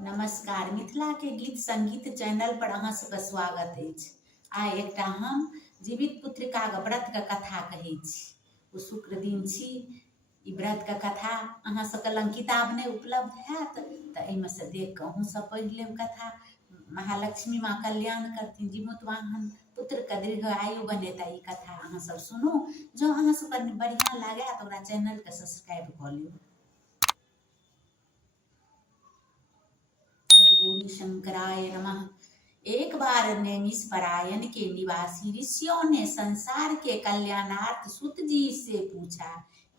नमस्कार। मिथिला के गीत संगीत चैनल पर अहाँ सबके स्वागत अछि। आइ एकटा हम जीवित पुत्रिकाक व्रतक कथा कहै छी। ओ शुक्र दिन छी। ई व्रतक कथा अहाँ सबके लग किताब नहि उपलब्ध हैत तऽ एहिमे से देख कऽ अहूँ सब पढ़ि लेब कथा। महालक्ष्मी माँ कल्याण करथिन, जीवत वाहन पुत्रके दीर्घ आयु बनेता। ई कथा अहाँ सब सुनू। जँ अहाँ सबके बढ़िआँ लागै तऽ ओकरा चैनलके सब्सक्राइब कऽ लेब। गौरी शंकराय नमः। एक बार नैमिषपरायण के निवासी ऋषियों ने संसार के कल्याणार्थ सूत जी से पूछा,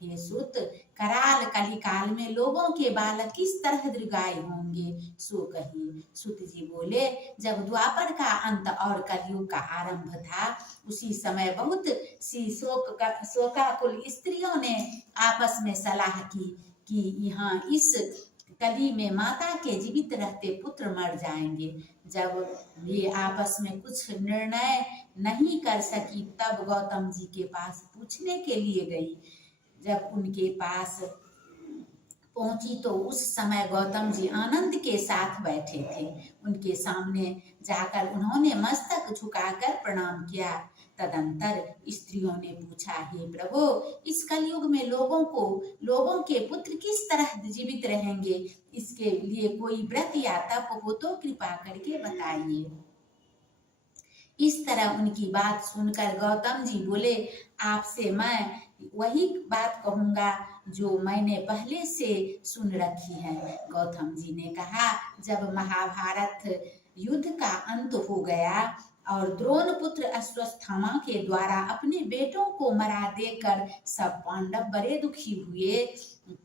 हे सूत, कराल कलिकाल में लोगों के बालक किस तरह दीर्घायु होंगे, सो कहिए। सूत जी बोले, जब द्वापर का अंत और कलयुग का आरंभ था, उसी समय बहुत सी शोकाकुल स्त्रियों ने आपस में सलाह की कि यहाँ इस कली में माता के जीवित रहते पुत्र मर जाएंगे। जब ये आपस में कुछ निर्णय नहीं कर सकी, तब गौतम जी के पास पूछने के लिए गई। जब उनके पास पहुंची तो उस समय गौतम जी आनंद के साथ बैठे थे। उनके सामने जाकर उन्होंने मस्तक झुकाकर प्रणाम किया। तदंतर स्त्रियों ने पूछा, हे प्रभु, इस कलयुग में लोगों के पुत्र किस तरह जीवित रहेंगे? इसके लिए कोई व्रत या तप हो तो कृपा करके बताइए। इस तरह उनकी बात सुनकर गौतम जी बोले, आपसे मैं वही बात कहूँगा जो मैंने पहले से सुन रखी है। गौतम जी ने कहा, जब महाभारत युद्ध का अंत हो गया और द्रोण पुत्र अश्वत्थामा के द्वारा अपने बेटों को मरा देकर सब पांडव बड़े दुखी हुए,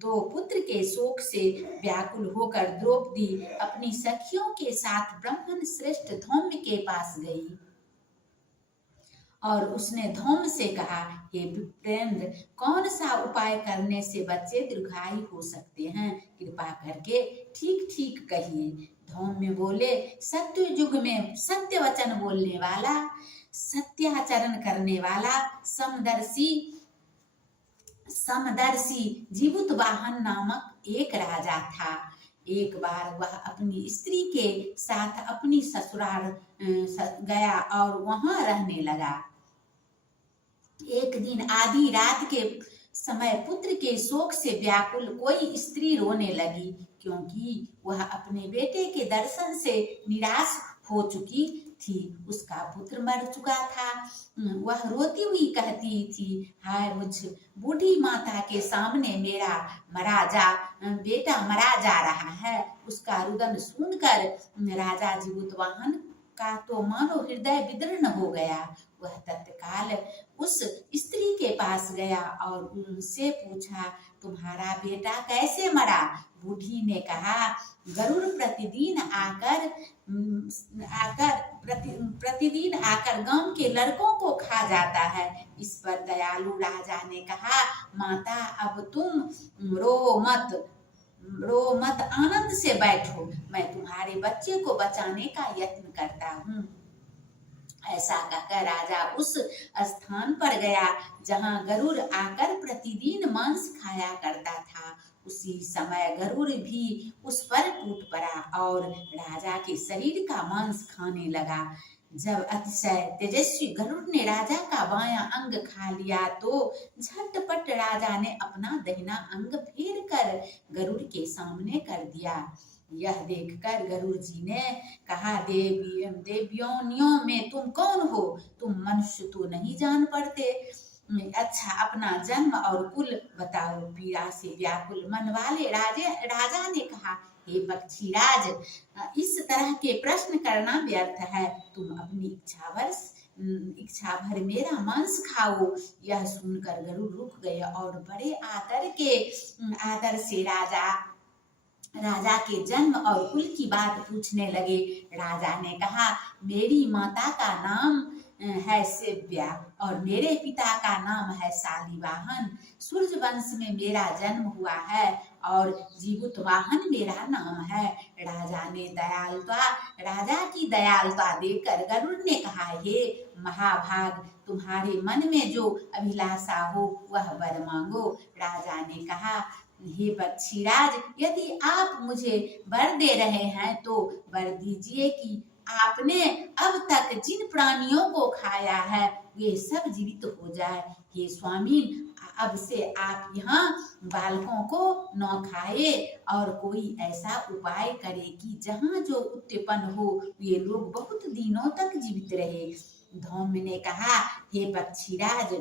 तो पुत्र के शोक से व्याकुल होकर द्रौपदी अपनी सखियों के साथ ब्राह्मण श्रेष्ठ धौम्य के पास गई और उसने धौम्य से कहा, हे विप्रेंद्र, कौन सा उपाय करने से बच्चे दीर्घायु हो सकते हैं? कृपा करके ठीक ठीक कहिए। धौम्य बोले, सत्य युग में सत्य वचन बोलने वाला, सत्याचरण करने वाला समदर्शी जीवुत वाहन नामक एक राजा था। एक बार वह अपनी स्त्री के साथ अपनी ससुराल गया और वहां रहने लगा। एक दिन आधी रात के समय पुत्र के शोक से व्याकुल कोई स्त्री रोने लगी, क्योंकि वह अपने बेटे के दर्शन से निराश हो चुकी थी। उसका पुत्र मर चुका था। वह रोती हुई कहती थी, हाय मुझ बूढ़ी माता के सामने मेरा बेटा मरा जा रहा है। उसका रुदन सुनकर राजा जीवुतवाहन का तो मानो हृदय विदीर्ण हो गया। वह तत्काल उस स्त्री के पास गया और उनसे पूछा, तुम्हारा बेटा कैसे मरा? बूढ़ी ने कहा, गरुड़ प्रतिदिन आकर गांव के लड़कों को खा जाता है। इस पर दयालु राजा ने कहा, माता, अब तुम रो मत, आनंद से बैठो, मैं तुम्हारे बच्चे को बचाने का यत्न करता हूँ। ऐसा कहकर राजा उस स्थान पर गया जहां गरुड़ आकर प्रतिदिन मांस खाया करता था। उसी समय गरुड़ भी उस पर टूट पड़ा और राजा के शरीर का मांस खाने लगा। जब अतिशय तेजस्वी गरुड़ ने राजा का बायां अंग खा लिया तो झटपट राजा ने अपना दाहिना अंग फेर कर गरुड़ के सामने कर दिया। यह देखकर गरुड़ जी ने कहा, देवियों में तुम कौन हो? तुम मनुष्य तो नहीं जान पड़ते। अच्छा, अपना जन्म और कुल बताओ। पीड़ा से व्याकुल मन वाले राजा ने कहा, हे पक्षीराज, इस तरह के प्रश्न करना व्यर्थ है। तुम अपनी इच्छा भर मेरा मांस खाओ। यह सुनकर गरुड़ रुक गए और बड़े आदर से राजा के जन्म और कुल की बात पूछने लगे। राजा ने कहा, मेरी माता का नाम है सेव्या और मेरे पिता का नाम है शालिवाहन। सूर्य वंश में मेरा जन्म हुआ है और जीवुतवाहन मेरा नाम है। राजा की दयालुता देखकर गरुड़ ने कहा, हे महाभाग, तुम्हारे मन में जो अभिलाषा हो वह वर मांगो। राजा ने कहा, हे पक्षीराज, यदि आप मुझे वर दे रहे हैं तो वर दीजिए कि आपने अब तक जिन प्राणियों को खाया है वे सब जीवित हो जाए। हे स्वामी, अब से आप यहाँ बालकों को न खाए और कोई ऐसा उपाय करे कि जहाँ जो उत्पन्न हो ये लोग बहुत दिनों तक जीवित रहे। धौम्य ने कहा, हे पक्षीराज,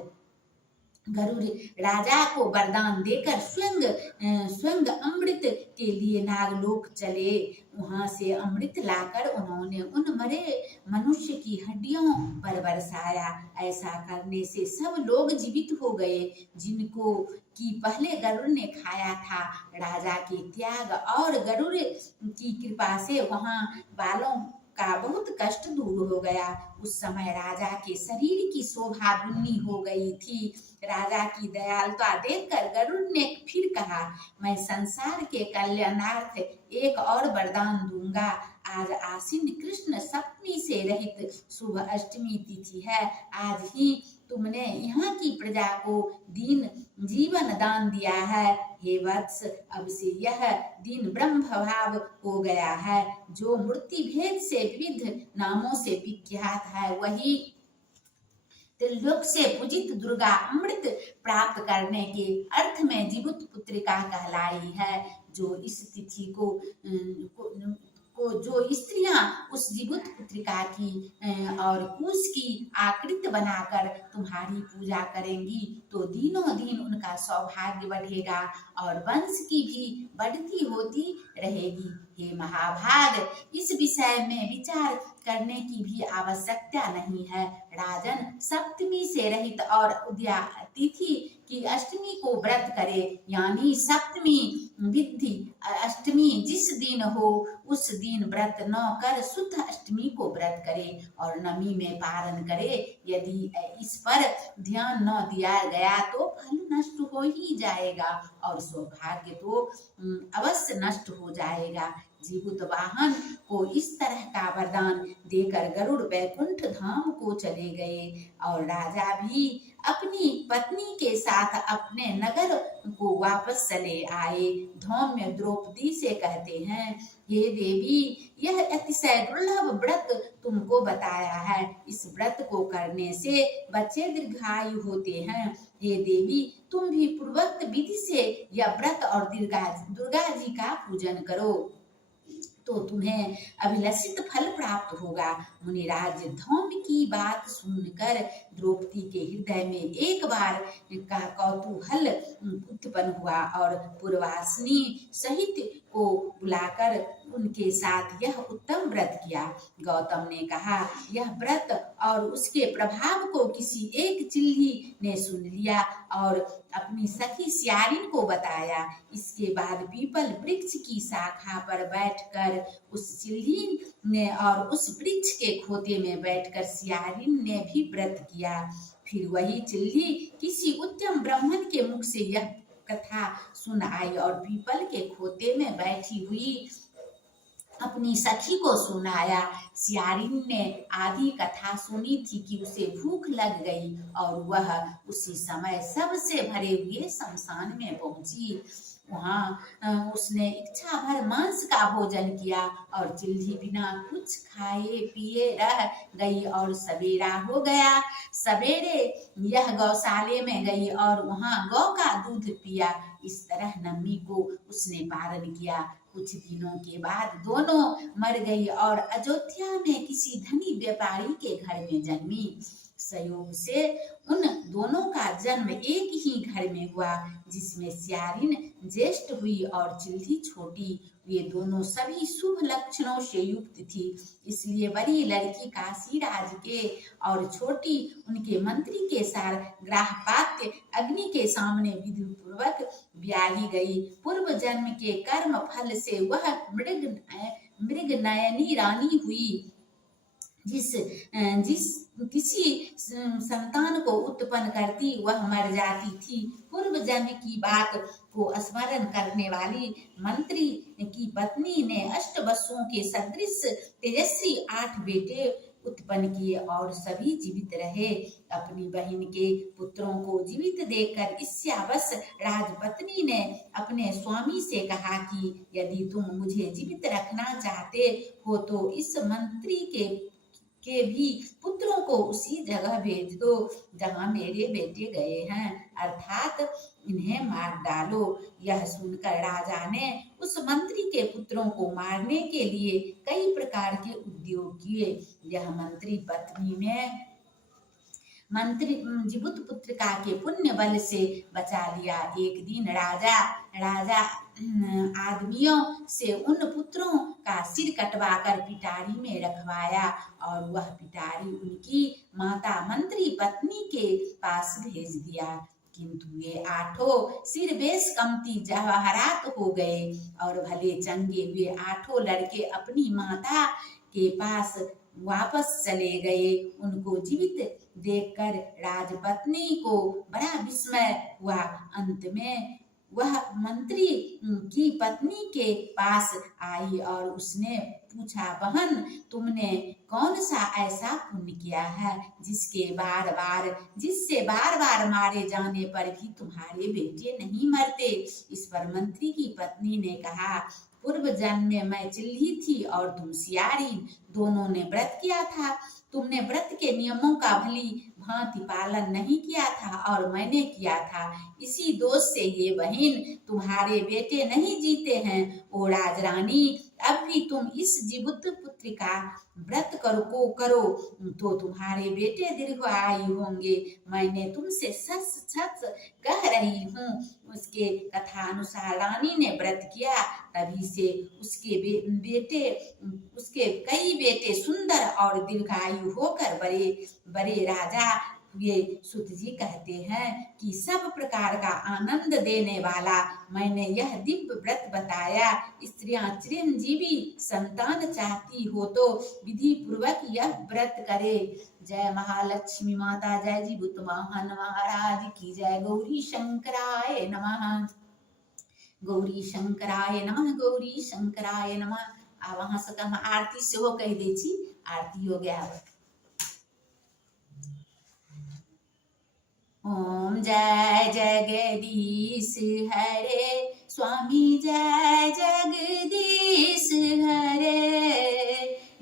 गरुड़ राजा को वरदान देकर स्वयं अमृत के लिए नागलोक चले। वहां से अमृत लाकर उन्होंने उन मरे मनुष्य की हड्डियों पर बरसाया। ऐसा करने से सब लोग जीवित हो गए जिनको कि पहले गरुड़ ने खाया था। राजा के त्याग और गरुड़ की कृपा से वहां बालों का बहुत कष्ट दूर हो गया। उस समय राजा के शरीर की शोभा दुनी हो गई थी। राजा की दयालुता देखकर गरुड़ ने फिर कहा, मैं संसार के कल्याणार्थ एक और वरदान दूंगा। आज आश्विन कृष्ण सप्तमी से रहित शुभ अष्टमी तिथि है। आज ही तुमने यहाँ की प्रजा को दीन जीवन दान दिया है। हे वत्स, अब से यह दिन ब्रह्म भाव हो गया है। जो मूर्ति भेद से विविध नामों से विख्यात है वही त्रिलोक से पूजित दुर्गा अमृत प्राप्त करने के अर्थ में जीवित पुत्रिका कहलाई है। जो इस तिथि को जो स्त्रियां उस जीवित पुत्रिका की और कुश की आकृति बनाकर तुम्हारी पूजा करेंगी तो दिनों दिन उनका सौभाग्य बढ़ेगा और वंश की भी बढ़ती होती रहेगी। हे महाभाग, इस विषय में विचार करने की भी आवश्यकता नहीं है। राजन, सप्तमी से रहित और उदया तिथि की अष्टमी को व्रत करे, यानी सप्तमी विधि अष्टमी जिस दिन हो उस दिन व्रत न कर शुद्ध अष्टमी को व्रत करे और नवमी में पारण करे। यदि इस पर ध्यान न दिया गया तो फल नष्ट हो ही जाएगा और सौभाग्य तो अवश्य नष्ट हो जाएगा। जीवित वाहन को इस तरह का वरदान देकर गरुड़ वैकुंठ धाम को चले गए और राजा भी अपनी पत्नी के साथ अपने नगर को वापस चले आए। धौम्य द्रौपदी से कहते हैं, हे देवी, यह अतिशय दुर्लभ व्रत तुमको बताया है। इस व्रत को करने से बच्चे दीर्घायु होते हैं। हे देवी, तुम भी पूर्वोक्त विधि से यह व्रत और दुर्गा जी का पूजन करो तो तुम्हें अभिलषित फल प्राप्त होगा। मुनिराज धौम्य की बात सुनकर द्रौपदी के हृदय में एक बार का कौतूहल उत्पन्न हुआ और पूर्वासिनी सहित को बुलाकर उनके साथ यह उत्तम व्रत किया। गौतम ने कहा, यह व्रत और उसके प्रभाव को किसी एक चिल्ली ने सुन लिया और अपनी सखी सियारिन को बताया। इसके बाद पीपल वृक्ष की शाखा पर बैठकर उस चिल्ली ने और उस वृक्ष के खोते में बैठकर सियारिन ने भी व्रत किया। फिर वही चिल्ली किसी उत्तम ब्राह्मण के मुख से यह कथा सुन आई और पीपल के खोते में बैठी हुई अपनी सखी को सुनाया। सियारिन ने आधी कथा सुनी थी कि उसे भूख लग गई और वह उसी समय सबसे भरे हुए शमशान में पहुंची। वहां उसने इच्छा भर मांस का भोजन किया और चिल्ली बिना कुछ खाए पिए रह गई और सवेरा हो गया। सवेरे यह गौशाले में गई और वहां गौ का दूध पिया। इस तरह नवमी को उसने पारण किया। कुछ दिनों के बाद दोनों मर गई और अयोध्या में किसी धनी व्यापारी के घर में जन्मी। संयोग से उन दोनों का जन्म एक ही घर में हुआ, जिसमें सियारिन ज्येष्ठ हुई और चिल्ली छोटी। ये दोनों सभी शुभ लक्षणों से युक्त थी, इसलिए बड़ी लड़की काशीराज के और छोटी उनके मंत्री के साथ ग्राहपात्य अग्नि के सामने विधि पूर्वक ब्याही गई। पूर्व जन्म के कर्म फल से वह मृग नयनी रानी हुई। जिस किसी संतान को उत्पन्न करती वह मर जाती थी। पूर्व जन्म की बात को स्मरण करने वाली मंत्री की पत्नी ने अष्ट वसुओं के सदृश तेजस्वी 8 बेटे उत्पन्न किए और सभी जीवित रहे। अपनी बहन के पुत्रों को जीवित देखकर ईर्ष्यावश राजपत्नी ने अपने स्वामी से कहा कि यदि तुम मुझे जीवित रखना चाहते हो तो इस मंत्री के भी पुत्रों को उसी जगह भेज दो जहां मेरे बेटे गए हैं, अर्थात इन्हें मार डालो। यह सुनकर राजा ने उस मंत्री के पुत्रों को मारने के लिए कई प्रकार के उद्योग किए। यह मंत्री पत्नी ने मंत्री जिबुत पुत्रिका के पुण्य बल से बचा लिया। एक दिन राजा आदमियों से उन पुत्रों का सिर कटवाकर पिटारी में रखवाया और वह पिटारी उनकी माता मंत्री पत्नी के पास भेज दिया। किंतु ये 8 सिर बेश कमती जवाहरात हो गए और भले चंगे हुए 8 लड़के अपनी माता के पास वापस चले गए। उनको जीवित देखकर राजपत्नी को बड़ा विस्मय हुआ। अंत में वह मंत्री की पत्नी के पास आई और उसने पूछा, बहन तुमने कौन सा ऐसा पुण्य किया है जिससे बार बार मारे जाने पर भी तुम्हारे बेटे नहीं मरते? इस पर मंत्री की पत्नी ने कहा, पूर्व जन्म में मैं चिल्ली थी और तुम सियारी, दोनों ने व्रत किया था। तुमने व्रत के नियमों का भली भांति पालन नहीं किया था और मैंने किया था। इसी दोष से ये बहन तुम्हारे बेटे नहीं जीते हैं। ओ राजरानी, अब भी तुम इस जीवित पुत्री का व्रत करो तो तुम्हारे बेटे दीर्घायु होंगे। मैंने तुमसे सच कह रही हूँ। उसके कथानुसार रानी ने व्रत किया, तभी से उसके कई बेटे सुंदर और दीर्घायु होकर बड़े राजा हुए। सुत जी कहते हैं कि सब प्रकार का आनंद देने वाला मैंने यह दिव्य व्रत बताया। स्त्रियां चिरंजीवी संतान चाहती हो तो विधि पूर्वक यह व्रत करे। जय महालक्ष्मी माता, जय जीबुत वाहन महाराज की जय। गौरी शंकराय नमः, गौरी शंकराय नमः, गौरी शंकराय नमः। आ वहां से हम आरती से हो कह दै छी, आरती हो गया। ओम जय जगदीश हरे स्वामी, जय जगदीश हरे।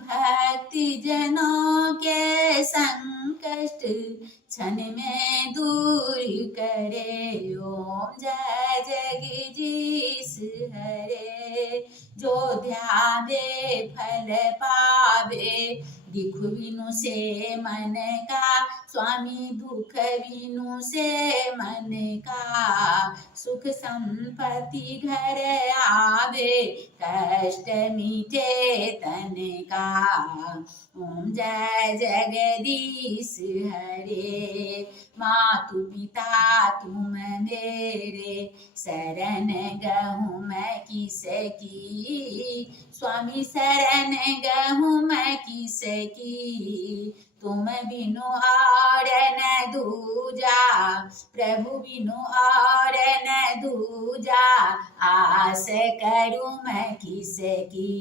भक्ति जनों के संकट क्षण में दूर करे। ओम जय जगदीश हरे। जो ध्यावे फल पावे, दुख बिनु से मन का स्वामी, दुख बिनु से मन का। सुख संपत्ति घर आवे, कष्ट मीठे तन का। ओम जय जगदीश हरे। मातु पिता तुम मेरे, शरण गहूँ मैं किसकी। स्वामी शरण गहूँ मैं किसकी। तुम बिनु और न दूजा, प्रभु बिनु और न दूजा। आस करूँ मैं किसकी।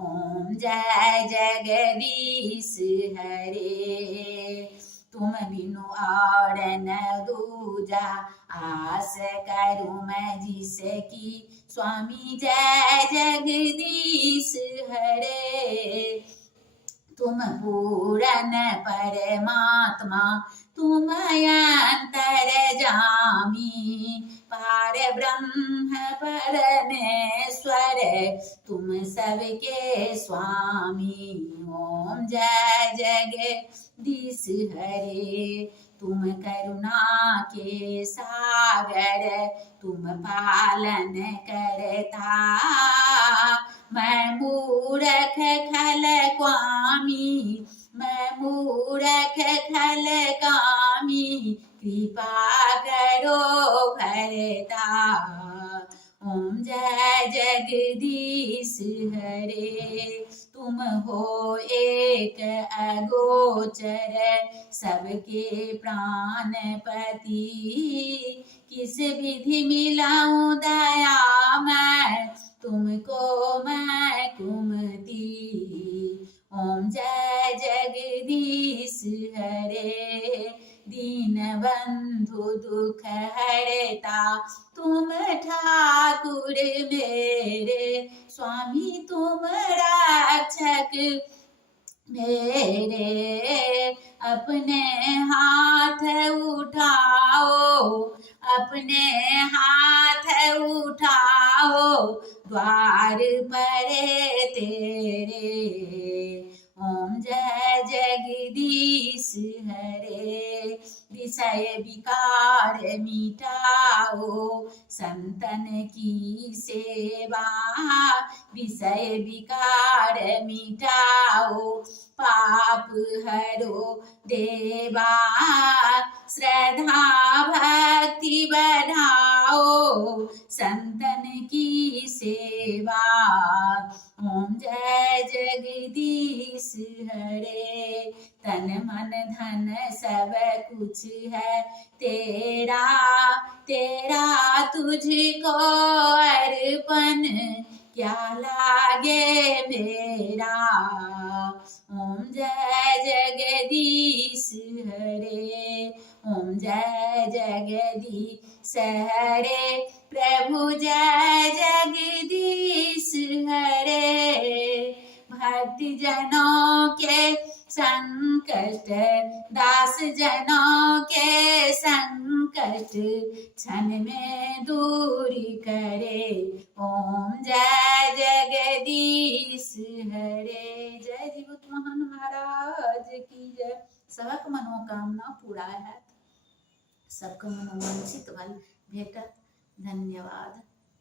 ओम जय जगदीश हरे। तुम बिनु और न दूजा, आस करूँ मैं जिसकी। स्वामी जय जगदीश हरे। तुम पूर्ण परमात्मा, तुम अंतर्जामी, पार ब्रह्म परमेश्वर, तुम सबके स्वामी। ओम जय जगदीश हरे। तुम करुणा के सागर, तुम पालन करता। मैं मूर्ख खल स्वामी, मैं मूर्ख खल कामी, कृपा करो भरता। ओम जय जगदीश हरे। तुम हो एक अगोचर, सबके प्राणपति। किस विधि मिलाऊं दया मैं, तुमको मैं कुमति। ओम जय जगदीश दुख हरता तुम ठाकुर मेरे, स्वामी तुम रक्षक मेरे। अपने हाथ उठाओ, अपने हाथ उठाओ, द्वार परे तेरे। ओम जय जगदीश हरे, विषय विकार मिटाओ, संतन की सेवा, विषय विकार मिटाओ, पाप हरो देवा, श्रद्धा भक्ति बढ़ाओ, संतन की सेवा। ओम जय जगदीश हरे, तन मन धन सब कुछ है तेरा, तेरा तुझको अर्पण क्या लागे मेरा। ओम जय जगदीश हरे, ओम जय जगदीश हरे, प्रभु जय जगदीश हरे। भक्त जनों के संकट, दास जनों के संकट, क्षण में दूर करे। ओम जय जगदीश हरे। जय जीवत महान महाराज की जय। सबक मनोकामना पूरा है, सबका मनोवांछित फल भेटत। धन्यवाद।